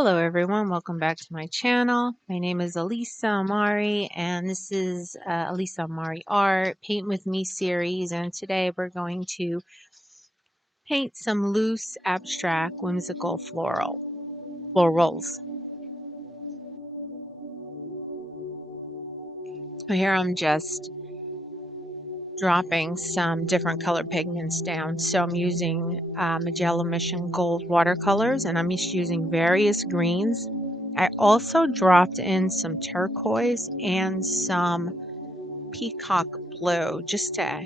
Hello everyone, welcome back to my channel. My name is Elisa Amari and this is Elisa Amari Art Paint With Me series, and today we're going to paint some loose, abstract, whimsical florals. So here I'm just dropping some different color pigments down. So I'm using Magella Mission Gold watercolors, and I'm just using various greens. I also dropped in some turquoise and some peacock blue just to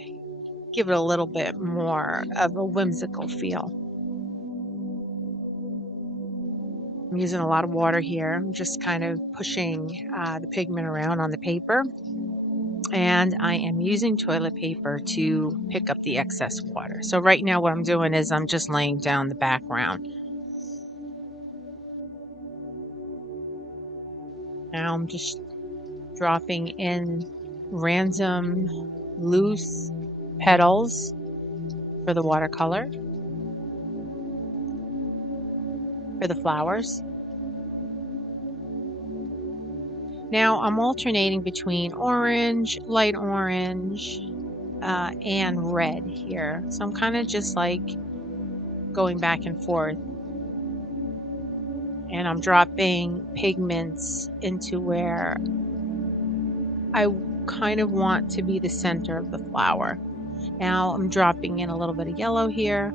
give it a little bit more of a whimsical feel. I'm using a lot of water here. I'm just kind of pushing the pigment around on the paper, and I am using toilet paper to pick up the excess water. So right now what I'm doing is I'm just laying down the background. Now I'm just dropping in random loose petals for the watercolor, for the flowers. Now I'm alternating between orange, light orange, and red here. So I'm kind of just like going back and forth. And I'm dropping pigments into where I kind of want to be the center of the flower. Now I'm dropping in a little bit of yellow here.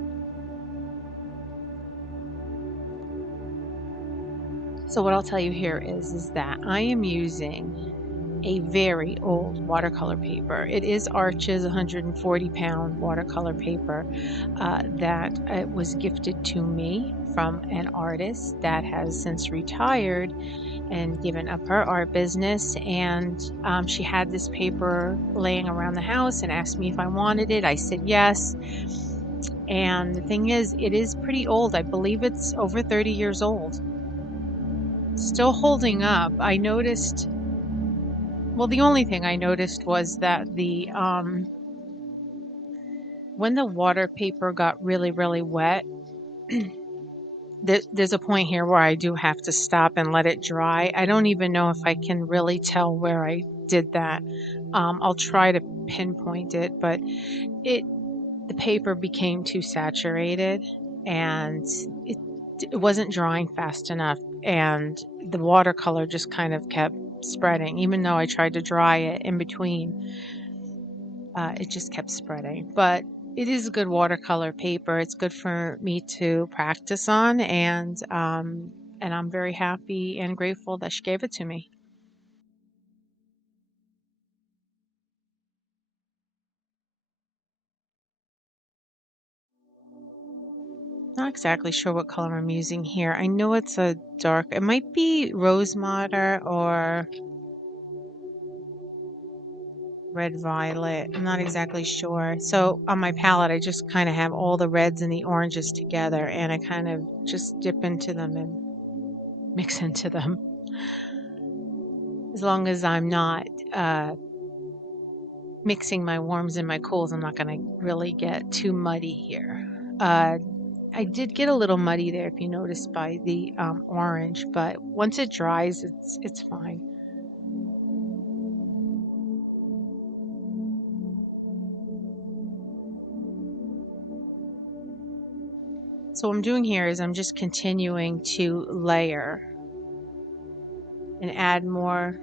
So what I'll tell you here is that I am using a very old watercolor paper. It is Arch's 140-pound watercolor paper that was gifted to me from an artist that has since retired and given up her art business. And she had this paper laying around the house and asked me if I wanted it. I said yes. And the thing is, it is pretty old. I believe it's over 30 years old. Still holding up. I noticed, well, the only thing I noticed was that when the water paper got really, really wet, there's a point here where I do have to stop and let it dry. I don't even know if I can really tell where I did that. I'll try to pinpoint it, but the paper became too saturated and it wasn't drying fast enough, and the watercolor just kind of kept spreading. Even though I tried to dry it in between, it just kept spreading. But it is a good watercolor paper. It's good for me to practice on, and I'm very happy and grateful that she gave it to me. Not exactly sure what color I'm using here. I know it's a dark, it might be rose madder or red violet. I'm not exactly sure. So on my palette, I just kind of have all the reds and the oranges together, and I kind of just dip into them and mix into them. As long as I'm not mixing my warms and my cools, I'm not going to really get too muddy here. I did get a little muddy there, if you notice, by the orange, but once it dries, it's fine. So what I'm doing here is I'm just continuing to layer and add more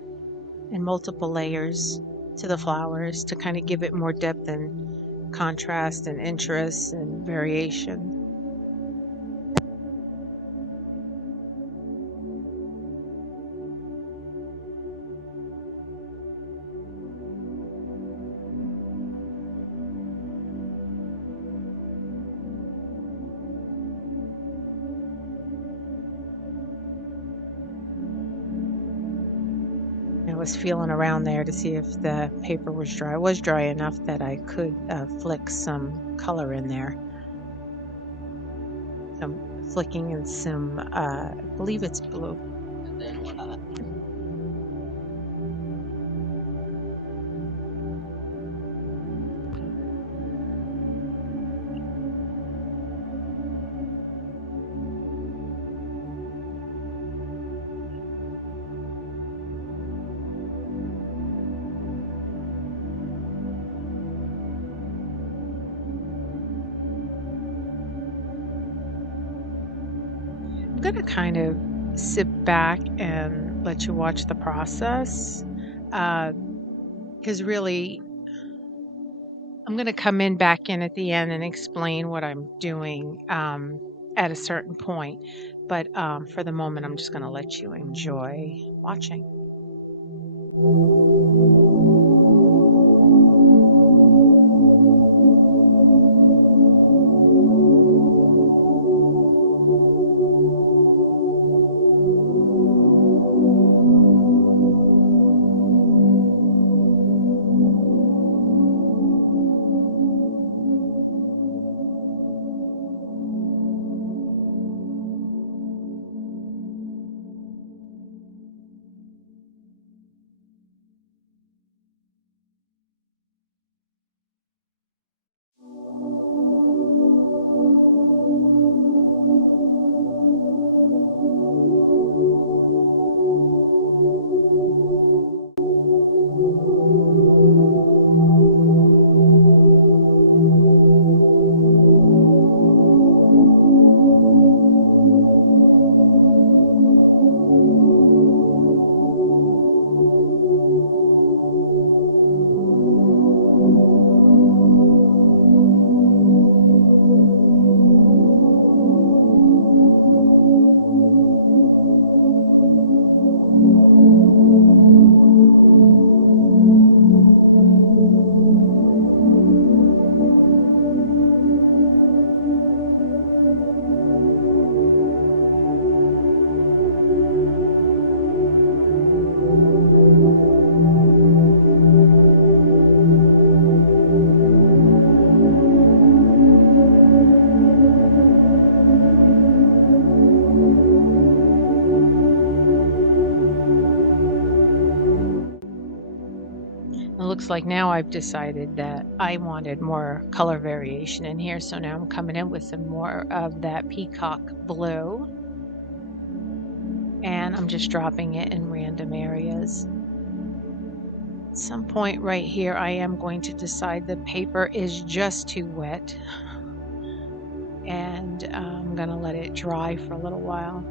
and multiple layers to the flowers to kind of give it more depth and contrast and interest and variation. I was feeling around there to see if the paper was dry. It was dry enough that I could flick some color in there. So I'm flicking in some, I believe it's blue. I'm going to kind of sit back and let you watch the process, because really I'm going to come in back in at the end and explain what I'm doing at a certain point. But for the moment, I'm just going to let you enjoy watching. It looks like now I've decided that I wanted more color variation in here, so now I'm coming in with some more of that peacock blue, and I'm just dropping it in random areas. At some point right here, I am going to decide the paper is just too wet, and I'm going to let it dry for a little while.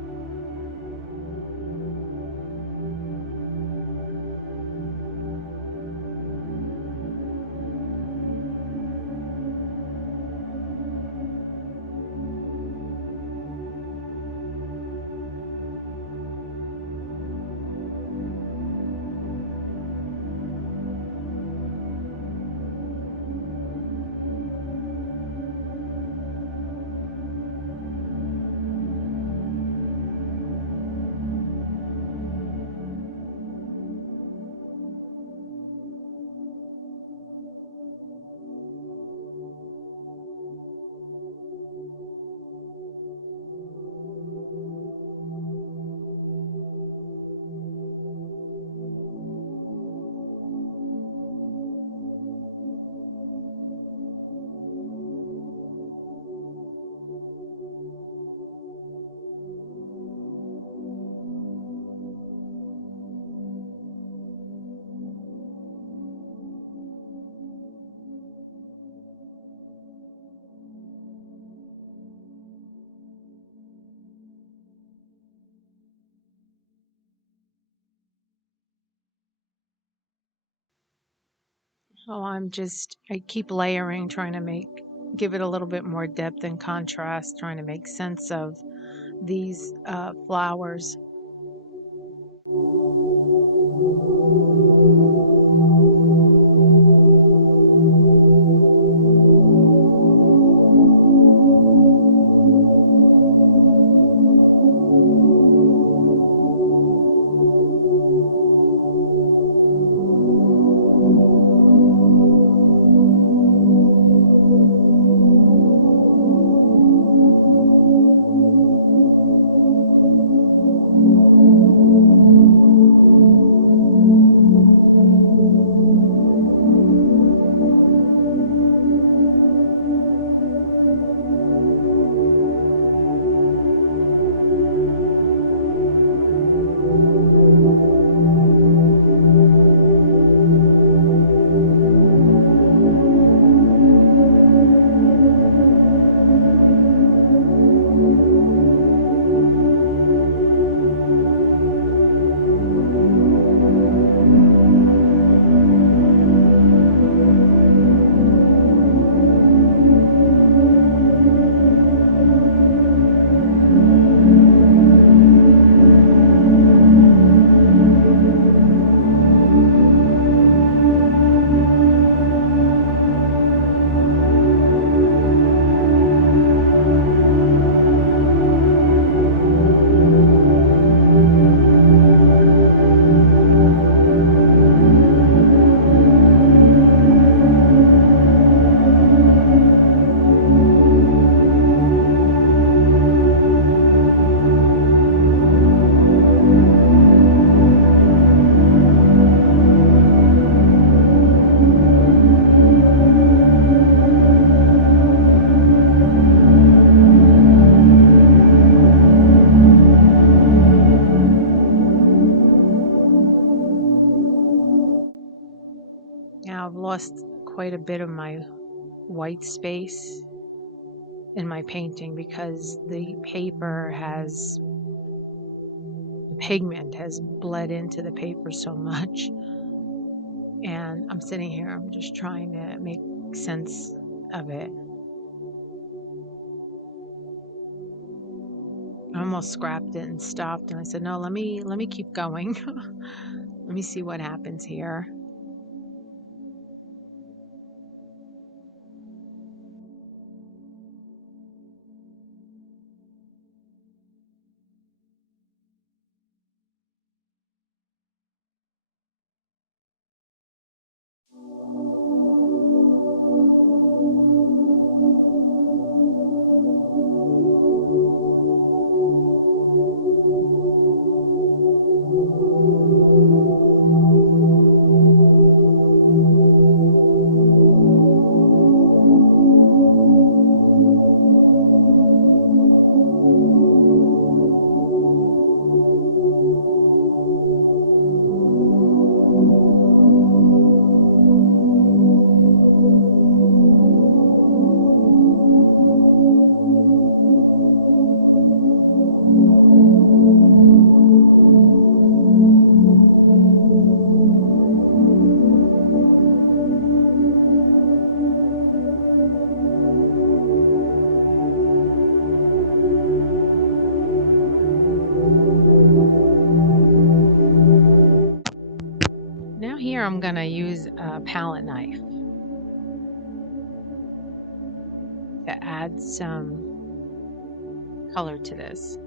Oh, I keep layering, trying to give it a little bit more depth and contrast, trying to make sense of these flowers. lost quite a bit of my white space in my painting because the pigment has bled into the paper so much. And I'm sitting here, I'm just trying to make sense of it. I almost scrapped it and stopped, and I said, no, let me keep going. Let me see what happens here. Now here I'm going to use a palette knife to add some color to this.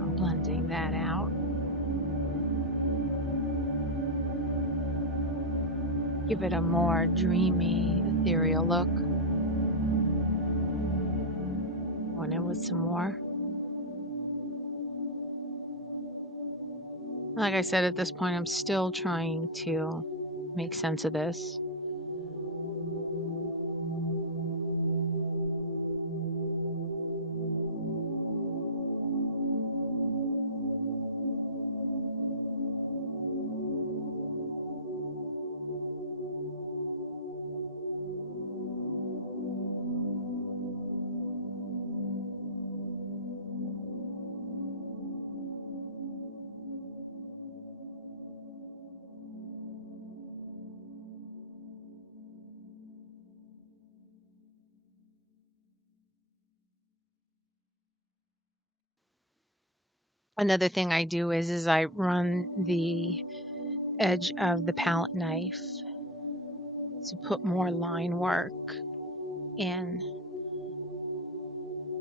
I'm blending that out. Give it a more dreamy, ethereal look. Going in with some more. Like I said, at this point, I'm still trying to make sense of this. Another thing I do is I run the edge of the palette knife to put more line work in,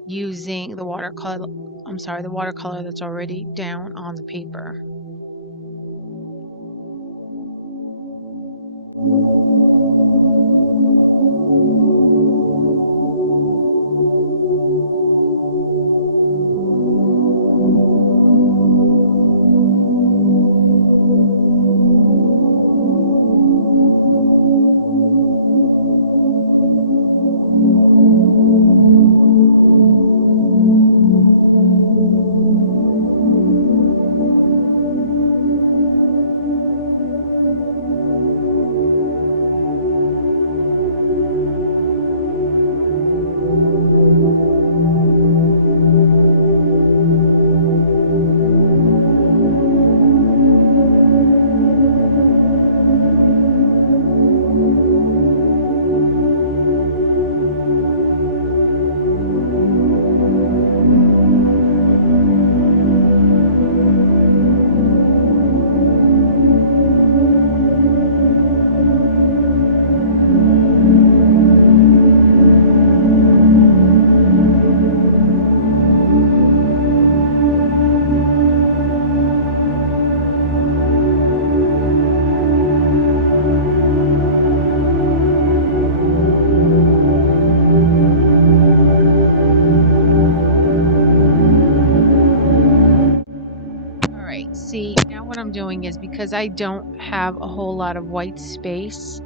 using the watercolor that's already down on the paper. doing is because I don't have a whole lot of white space,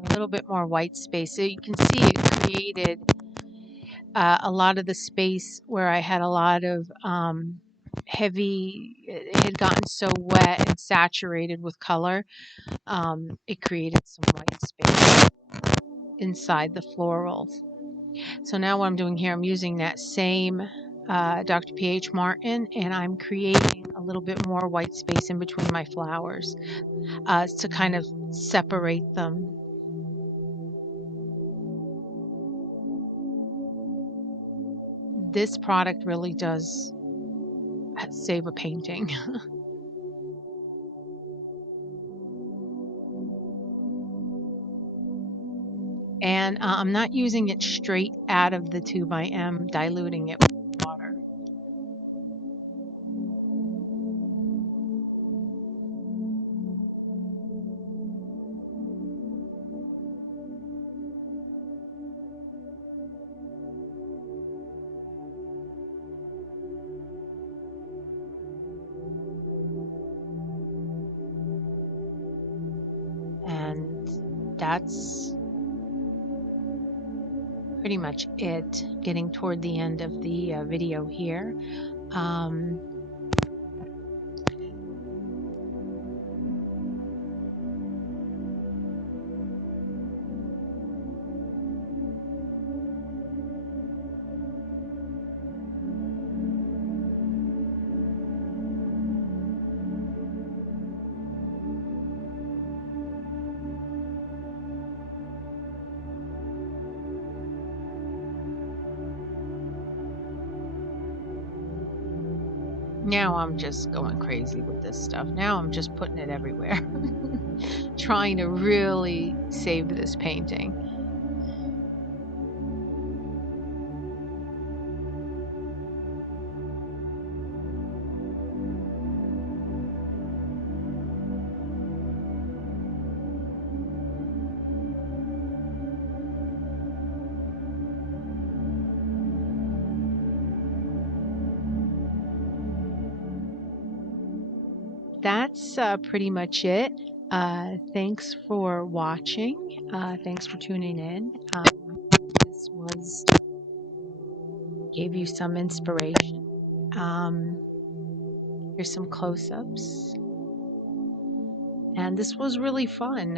a little bit more white space. So you can see it created a lot of the space where I had a lot of it had gotten so wet and saturated with color. It created some white space inside the florals. So now what I'm doing here, I'm using that same Dr. P.H. Martin, and I'm creating a little bit more white space in between my flowers to kind of separate them. This product really does save a painting. And I'm not using it straight out of the tube. I am diluting it with water. And that's pretty much it. Getting toward the end of the video here. Um, Now I'm just going crazy with this stuff. Now I'm just putting it everywhere. Trying to really save this painting. That's pretty much it. Thanks for watching. Thanks for tuning in. This was gave you some inspiration. Here's some close-ups, and this was really fun.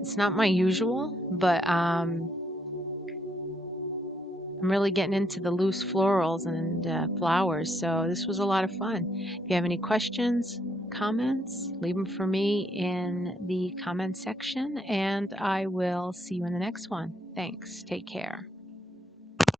It's not my usual, but I'm really getting into the loose florals and flowers, so this was a lot of fun. If you have any questions, comments, leave them for me in the comment section, and I will see you in the next one. Thanks. Take care.